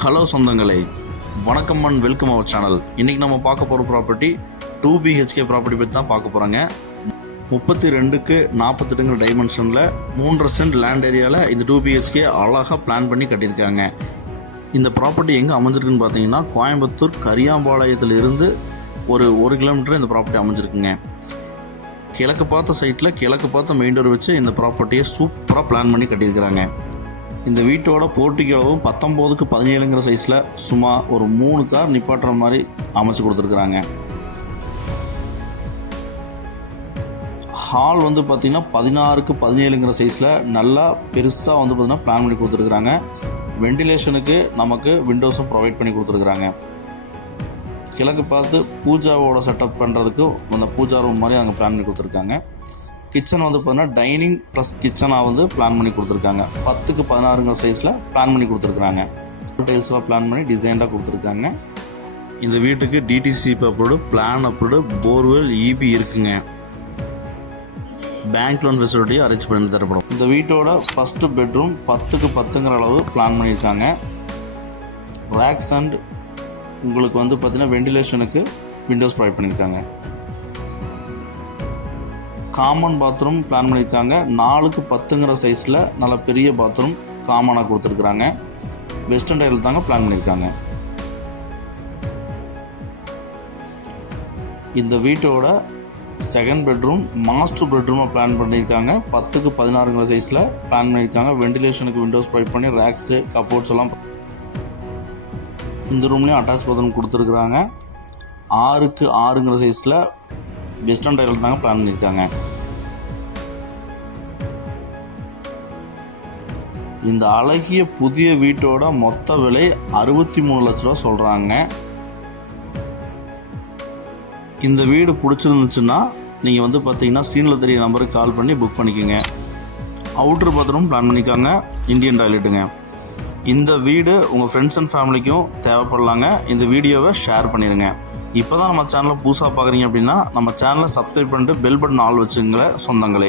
Hello சொந்தங்களே, வணக்கம் and welcome our channel. இன்றைக்கி நம்ம பார்க்க போகிற ப்ராப்பர்ட்டி 2 BHK ப்ராப்பர்ட்டி பற்றி தான் பார்க்க போகிறோங்க. 32க்கு 48 டைமென்ஷனில் 3.5 சென்ட் லேண்ட் ஏரியாவில் இந்த 2 BHK அழகாக பிளான் பண்ணி கட்டியிருக்காங்க. இந்த ப்ராப்பர்ட்டி எங்கே அமைஞ்சிருக்குன்னு பார்த்தீங்கன்னா, கோயம்புத்தூர் கரியாம்பாளையத்தில் இருந்து ஒரு 1 கிலோமீட்டர் இந்த ப்ராப்பர்ட்டி அமைஞ்சிருக்குங்க. கிழக்கு பார்த்த சைட்டில் கிழக்கு பார்த்த மெயின் டோர் வச்சு இந்த ப்ராப்பர்ட்டியை சூப்பராக பிளான் பண்ணி கட்டியிருக்கிறாங்க. இந்த வீட்டோட போர்ட்டிகளவும் 19க்கு 17ங்கிற சைஸில் சும்மா ஒரு 3 கார் நிப்பாட்டுற மாதிரி அமைச்சு கொடுத்துருக்குறாங்க. ஹால் வந்து பார்த்திங்கன்னா 16க்கு 17ங்கிற சைஸில் நல்லா பெருசாக வந்து பார்த்திங்கன்னா பிளான் பண்ணி கொடுத்துருக்குறாங்க. வெண்டிலேஷனுக்கு நமக்கு விண்டோஸும் ப்ரொவைட் பண்ணி கொடுத்துருக்குறாங்க. கிழக்கு பார்த்து பூஜாவோட செட்டப் பண்ணுறதுக்கு அந்த பூஜா ரூம் மாதிரி அங்கே பிளான் பண்ணி கொடுத்துருக்காங்க. கிச்சன் வந்து பார்த்தீங்கன்னா டைனிங் ப்ளஸ் கிச்சனாக வந்து பிளான் பண்ணி கொடுத்துருக்காங்க. 10க்கு 16ங்கிற சைஸில் பிளான் பண்ணி கொடுத்துருக்குறாங்க. டைல்ஸ்லாம் பிளான் பண்ணி டிசைனாக கொடுத்துருக்காங்க. இந்த வீட்டுக்கு DTC approved, plan approved, borewell, EB இருக்குங்க. பேங்க் லோன் ஃபெசிலிட்டியும் அரேஞ்ச் பண்ணி தரப்படும். இந்த வீட்டோட ஃபஸ்ட்டு பெட்ரூம் 10க்கு 10ங்கிற அளவு பிளான் பண்ணியிருக்காங்க. ரேக்ஸ் அண்ட் உங்களுக்கு வந்து பார்த்திங்கன்னா வெண்டிலேஷனுக்கு விண்டோஸ் ப்ரொவைட் பண்ணியிருக்காங்க. காமன் பாத்ரூம் பிளான் பண்ணியிருக்காங்க. 4க்கு 10ங்கிற சைஸில் நல்ல பெரிய பாத்ரூம் காமனாக கொடுத்துருக்குறாங்க. வெஸ்டர்ன் டைல் தாங்க பிளான் பண்ணியிருக்காங்க. இந்த வீட்டோட செகண்ட் பெட்ரூம் மாஸ்டர் பெட்ரூமாக பிளான் பண்ணியிருக்காங்க. 10க்கு 16ங்கிற சைஸில் பிளான் பண்ணியிருக்காங்க. வெண்டிலேஷனுக்கு விண்டோஸ் ப்ரொவைட் பண்ணி ரேக்ஸு கப்போர்ட்ஸ் எல்லாம் இந்த ரூம்லேயும் அட்டாச் பாத்ரூம் கொடுத்துருக்குறாங்க. 6க்கு 6ங்கிற சைஸில் வெஸ்டர்ன் டைல் தாங்க பிளான் பண்ணியிருக்காங்க. இந்த அழகிய புதிய வீட்டோட மொத்த விலை 63 லட்ச ரூபா சொல்கிறாங்க. இந்த வீடு பிடிச்சிருந்துச்சுன்னா நீங்கள் வந்து பார்த்தீங்கன்னா ஸ்க்ரீனில் தெரிய நம்பருக்கு கால் பண்ணி புக் பண்ணிக்கோங்க. அவுட்ரு பாத்ரூம் பிளான் பண்ணிக்காங்க. இந்தியன் டாய்லெட்டுங்க. இந்த வீடு உங்கள் ஃப்ரெண்ட்ஸ் அண்ட் ஃபேமிலிக்கும் தேவைப்படலாங்க. இந்த வீடியோவை ஷேர் பண்ணிடுங்க. இப்போ தான் நம்ம சேனலை புதுசாக பார்க்குறீங்க அப்படின்னா நம்ம சேனலை சப்ஸ்கிரைப் பண்ணிட்டு பெல் பட்டன் ஆல் வச்சுங்களேன் சொந்தங்களே.